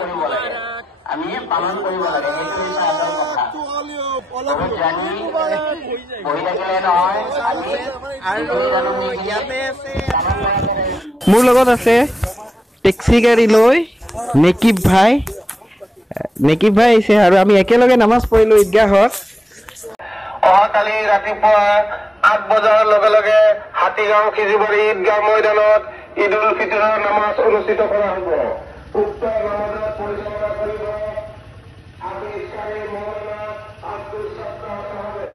কৰিব লাগে আমি পালন কৰিব লাগে সেইটো হৈছে আচল কথা জানি বহি থাকিলে নহয় আমি ইয়াতে আছে মোৰ লগত আছে টেক্সি গাড়ী লৈ নেকিব ভাই আহিছে আৰু আমি একেলগে নামাজ পঢ়িলো ঈদগাহত অহাকালি ৰাতিপুৱা 8 বজাৰ লগে লগে হাতীগাঁও খিজিবাৰী ঈদগাহ ময়দানত ঈদ উল ফিতৰৰ নামাজ অনুষ্ঠিত কৰা হ'ব উক্ত নামাজত পৰিচালনা কৰিব হাফিজ কাৰি মৌলানা আব্দুল সত্তাৰ সাহেব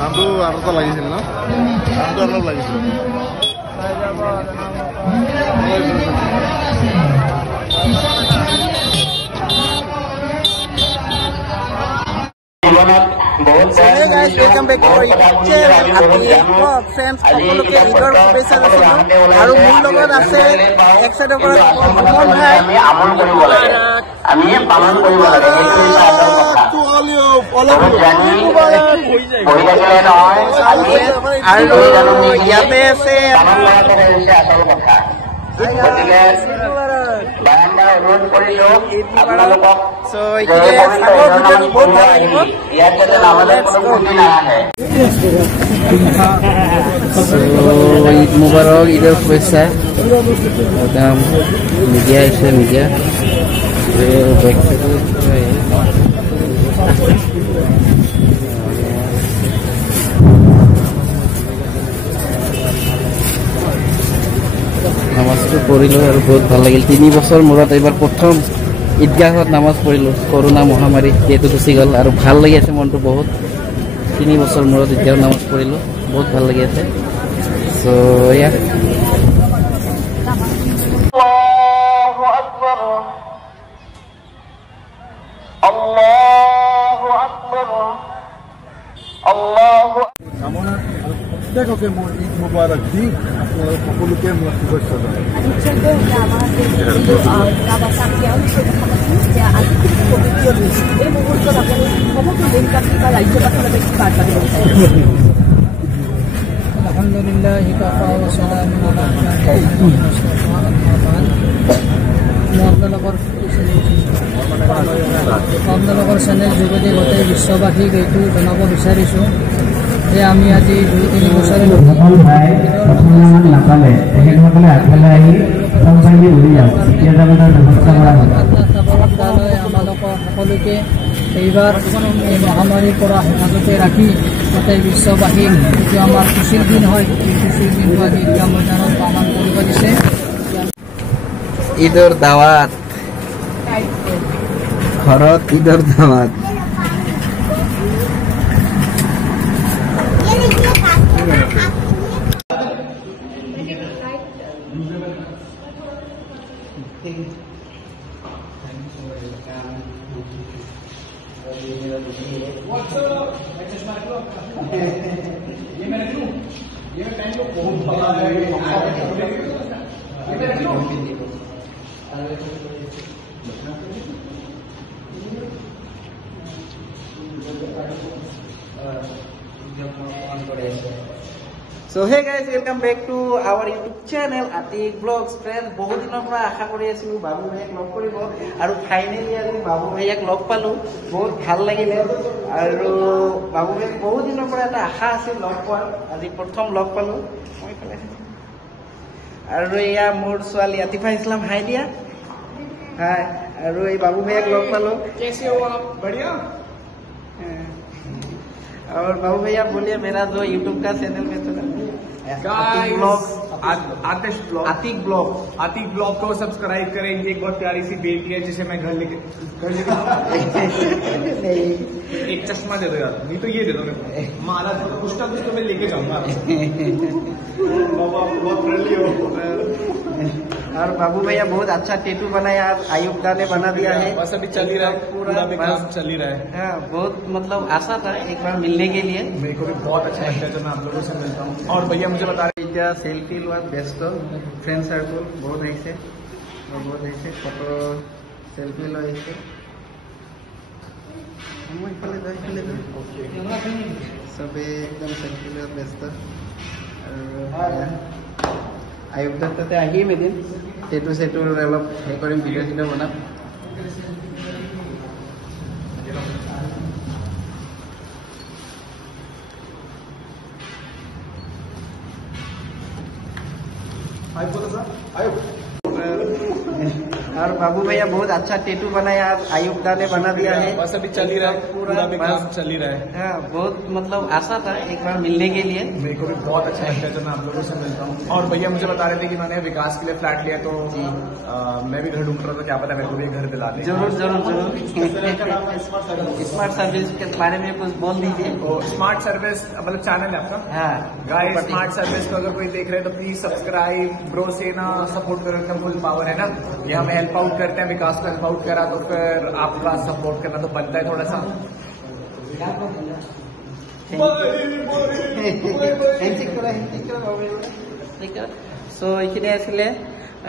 নামটো আৰু এটা লাগিছিল ন নামটো অলপ লাগিছিল वेलकम बैक टू फ्रेंड्स সকলোকে ঈদৰ শুভেচ্ছা যাচিলো আৰু মোৰ লগত আছে এক সাইডৰ পৰা অমল ভাই আমল কৰিব লাগে আমি পালন কৰিব লাগে সেইটো হৈছে আচল কথা জানি বহি থাকিলে নহয় আৰু ইয়াতে আছে পালন কৰাটো হৈছে আচল কথা গতিকে বাৰান্দা অনুৰোধ কৰিছো আপোনালোকক ইয়াত যাতে নামাজৰ কোনো ক্ষতি নাহে ঈদ মুবাৰক ঈদৰ শুভেচ্ছা একদম মিডিয়া আহিছে মিডিয়া নামাজটো পঢ়িলোঁ আৰু বহুত ভাল লাগিল 3 বছৰ মূৰত এইবাৰ প্ৰথম ঈদগাহত নামাজ পঢ়িলোঁ কৰোণা মহামাৰী যিহেতু গুচি গ'ল আৰু ভাল লাগি আছে মনটো বহুত 3 বছৰ মূৰত ঈদগাহত নামাজ পঢ়িলোঁ বহুত ভাল লাগি আছে চ' এয়া প্ৰত্যেককে মোৰ ঈদ মুবাৰক দি আপোনালোক সকলোকে মোৰ শুভেচ্ছা আপোনালোকৰ চেনেল যোগেদি গোটেই বিশ্ববাসীক এইটো জনাব বিচাৰিছোঁ যে আমি আজি 2-3 বছৰ নাপালে তেখেতসকলে আগফালে আহি আমালোকৰ সকলোকে এইবাৰ এই মহামাৰীৰ পৰা হেফাজতে ৰাখি গোটেই বিশ্ববাসীক যিটো আমাৰ খুচিৰ দিন হয় এই খুচিৰ দিনটো আজি ঈদগাহ ময়দানত পালন কৰিব দিছে ঈদৰ দাৱাত ঘৰত ঈদৰ দাৱাত So hey guys, welcome back to our YouTube channel Atik Vlogs. Friends, বহুত দিনৰ পৰা আশা কৰি আছিলো বাবু ভাইক লগ কৰিব আৰু ফাইনালি আজি বাবু ভাইক লগ পালো বহুত ভাল লাগিলে আৰু বাবু ভাইক বহুত দিনৰ পৰা এটা আশা আছিল লগ পোৱাৰ আজি প্ৰথম লগ পালো মই কলে আৰু এয়া মোৰ ছোৱালী আতিফা ইছলাম হাই দিয়া হাই আৰু এই বাবু ভাইক লগ পালো कैसे हो आप बढ़िया और बाबू भैया बोलिए मेरा जो YouTube का चैनल में तो आतिक ब्लॉग को सब्सक्राइब करें। ये एक बहुत प्यारी सी बेटी है जिसे मैं घर लेके एक चश्मा दे दो यार, नहीं तो ये दे दो माला कुछ ना कुछ तो मैं लेके जाऊंगा। बाबा बहुत फ्रेंडली हो और बाबू भैया बहुत अच्छा टेटू बनाया, आयुब दा ने बना दिया है। बस अभी चल ही रहा है, पूरा विकास चल ही रहा है। हाँ, बहुत मतलब आशा था एक बार मिलने के लिए। मेरे को भी बहुत अच्छा लगता है जब मैं आप लोगों से मिलता हूँ। और भैया मुझे बता रहे এতিয়া সেলফি লোৱাত ব্যস্ত, ফ্ৰেণ্ড চাৰ্কল বহুত আহিছে ফটো সেলফি লৈ আহিছে। মই ইফালে যাই চবে একদম সেলফি লোৱাত ব্যস্ত। আৰু আয়ুব দাৰ তাতে আহিম এদিন, টেটু চেটু অলপ হেৰি কৰিম, ভিডিঅ' চিডিঅ' বনাম। और बाबू भैया बहुत अच्छा टेटू बनाया, आयुब दा ने बना दिया है। बस अभी चल ही रहा है, पूरा विकास चल ही रहा है। हाँ, बहुत मतलब आशा था एक बार मिलने के लिए। मेरे को भी बहुत अच्छा लगता है जब मैं आप लोगों से मिलता हूँ। और भैया मुझे बता रहे थे कि मैंने विकास के लिए फ्लैट लिया, तो मैं भी घर ढूंढ रहा था, क्या पता मेरे को भी घर दिला दे। जरूर जरूर जरूर। स्मार्ट सर्विस के बारे में कुछ बोल दीजिए। स्मार्ट सर्विस मतलब चैनल है आपका? हाँ गाइस, स्मार्ट सर्विस को अगर कोई देख रहे हैं तो प्लीज सब्सक्राइब, ब्रो से ना सपोर्ट करो, एकदम फुल पावर है ना। ये हमें हेल्प आउट करते हैं, विकास को हेल्प आउट करा तो फिर आपका सपोर्ट करना तो बनता है थोड़ा सा। সো এইখিনি আছিলে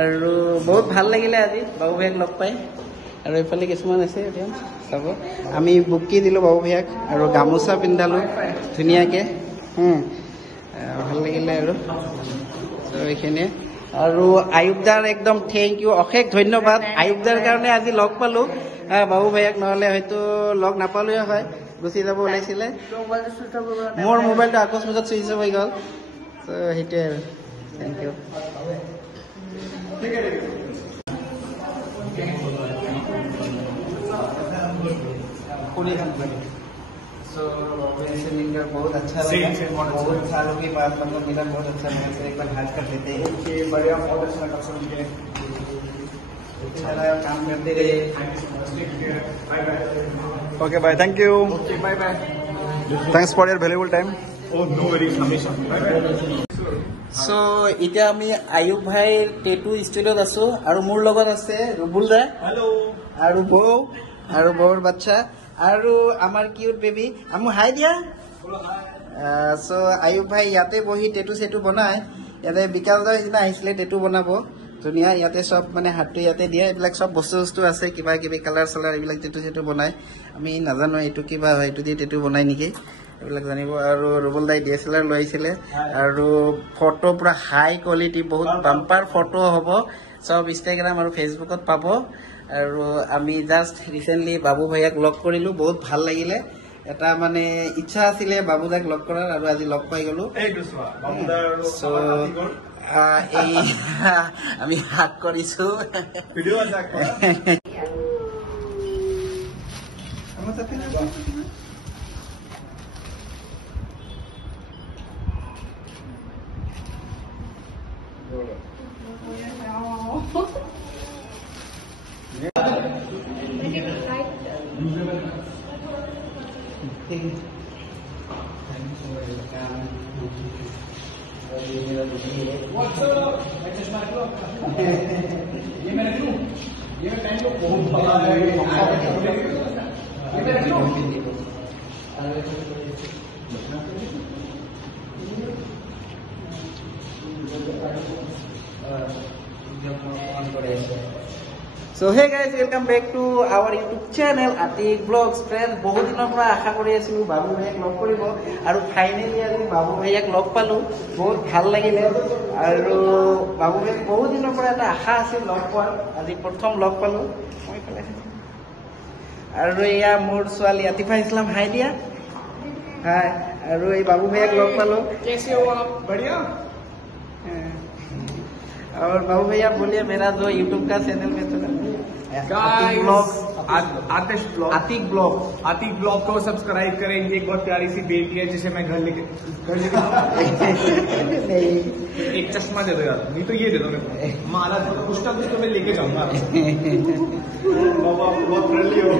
আৰু বহুত ভাল লাগিলে আজি বাবু ভৈয়াক লগ পাই। আৰু এইফালে কিছুমান আছে এতিয়া চাব, আমি বুকি দিলোঁ বাবু ভৈয়াক আৰু গামোচা পিন্ধালোঁ ধুনীয়াকৈ। ভাল লাগিলে আৰু এইখিনিয়ে। আৰু আয়ুবদাৰ একদম থেংক ইউ, অশেষ ধন্যবাদ। আয়ুবদাৰ কাৰণে আজি লগ পালোঁ, বাবু ভৈয়াক নহ'লে হয়তো লগ নাপালোৱে হয়, গুচি যাব ওলাইছিলে। মোৰ মোবাইলটো আকস্মিকত চুইচ অফ হৈ গ'ল, ত' সেইটোৱে আৰু। Thank U. सो वैसे मिलकर बहुत अच्छा लगा, बहुत सालों के बाद मतलब मिला, बहुत अच्छा लगा। एक बार हाथ कर लेते हैं, बढ़िया, बहुत अच्छा लगा सुन के। अच्छा काम करते रहे। Okay bye, thank you. Okay bye bye, thanks for your valuable time. Oh no worries, हमेशा बाय बाय। सो এতিয়া আমি আয়ুব ভাইৰ টেটু ষ্টুডিঅ'ত আছো আৰু মোৰ লগত আছে ৰুবুল দা, हेलो, আৰু বৌ আৰু বৌৰ বাচ্চা আৰু আমাৰ কিউট বেবী। আমি হাই দিয়া। চ' আয়ুব ভাই ইয়াতে বহি টেটু চেটু বনায়। ইয়াতে বিকাশ দা সিদিনা আহিছিলে টেটু বনাব, ধুনীয়া। ইয়াতে চব মানে হাতটো ইয়াতে দিয়ে, এইবিলাক চব বস্তু চস্তু আছে, কিবা কিবি কালাৰ চালাৰ এইবিলাক টেটু চেটু বনায়। আমি নাজানো এইটো কিবা হয়, এইটো দি টেটু বনায় নেকি, এইবিলাক জানিব। আৰু ৰুবুল দাই DSLR লৈ আহিছিলে আৰু ফটো পুৰা হাই কোৱালিটি, বহুত বাম্পাৰ ফটো হ'ব, চব ইনষ্টাগ্ৰাম আৰু ফেচবুকত পাব। আৰু আমি জাষ্ট ৰিচেণ্টলি বাবু ভাইয়াক লগ কৰিলোঁ, বহুত ভাল লাগিলে। এটা মানে ইচ্ছা আছিলে বাবু দাক লগ কৰাৰ, আৰু আজি লগ পাই গ'লো। চ' এই আমি হাক কৰিছোঁ। So hey guys, welcome back to our YouTube channel Atik Vlogs friends. বহুত দিনৰ পৰা আশা কৰি আছিলোঁ বাবু ভাইয়াক লগ কৰিব, আৰু ফাইনেলি আজি বাবু ভাইয়াক লগ পালোঁ, বহুত ভাল লাগিলে। আৰু বাবু ভাইয়াক বহুত দিনৰ পৰা এটা আশা আছিল লগ পোৱাৰ, আজি প্ৰথম লগ পালোঁ। আৰু এয়া মোৰ ছোৱালী আতিফা ইছলাম, হাই দিয়া। হাই। আৰু এই বাবু ভাইয়াক লগ পালোঁ। बढ़िया। और बाबू भैया बोलिए मेरा जो YouTube का चैनल में चला Guys, आतिश ब्लॉग आतिक ब्लॉग को सब्सक्राइब करें। ये एक बहुत प्यारी सी बेटी है जिसे मैं घर लेके एक चश्मा दे दो यार, नहीं तो ये दे दो मेरे को। माला कुछ ना कुछ तो मैं लेके जाऊंगा। बहुत फ्रेंडली हो।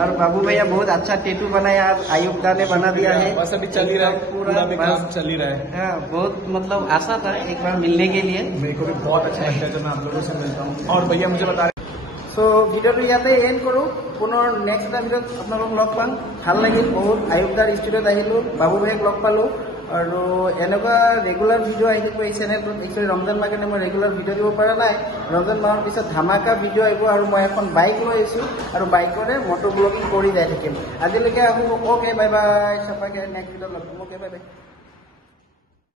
और बाबू भैया बहुत अच्छा टेटू बनाया, आयुब दा ने बना दिया है। बस अभी चल ही रहा है, पूरा विकास चल ही रहा है। हाँ, बहुत मतलब आशा था एक बार मिलने के लिए। मेरे को भी बहुत अच्छा लगता है जब मैं आप लोगों से मिलता हूँ। और भैया मुझे बता रहे सो ভিডিওটো ইয়াতে এন্ড কৰো, পুনৰ নেক্সট টাইম আপোনালোকক লগ পাম। ভাল লাগিল বহুত, আয়ুবদাৰ ষ্টুডিঅ'ত আহিলো, বাবু ভাইক লগ পালো আৰু এনেকুৱা ৰেগুলাৰ ভিডিঅ' আহি থাকিব এই চেনেলটোত। একচুৱেলি ৰমজান মাহ কাৰণে মই ৰেগুলাৰ ভিডিঅ' দিব পৰা নাই। ৰমজান মাহৰ পিছত ধামাকা ভিডিঅ' আহিব আৰু মই এখন বাইক লৈ আহিছো আৰু বাইকৰে মটৰ ব্লগিং কৰি যাই থাকিম। আজিলৈকে আহো, অ'কে বাই বাই। চবকে নেক্সট ভিডিঅ'ত লগ পাম, অ'কে বাই বাই।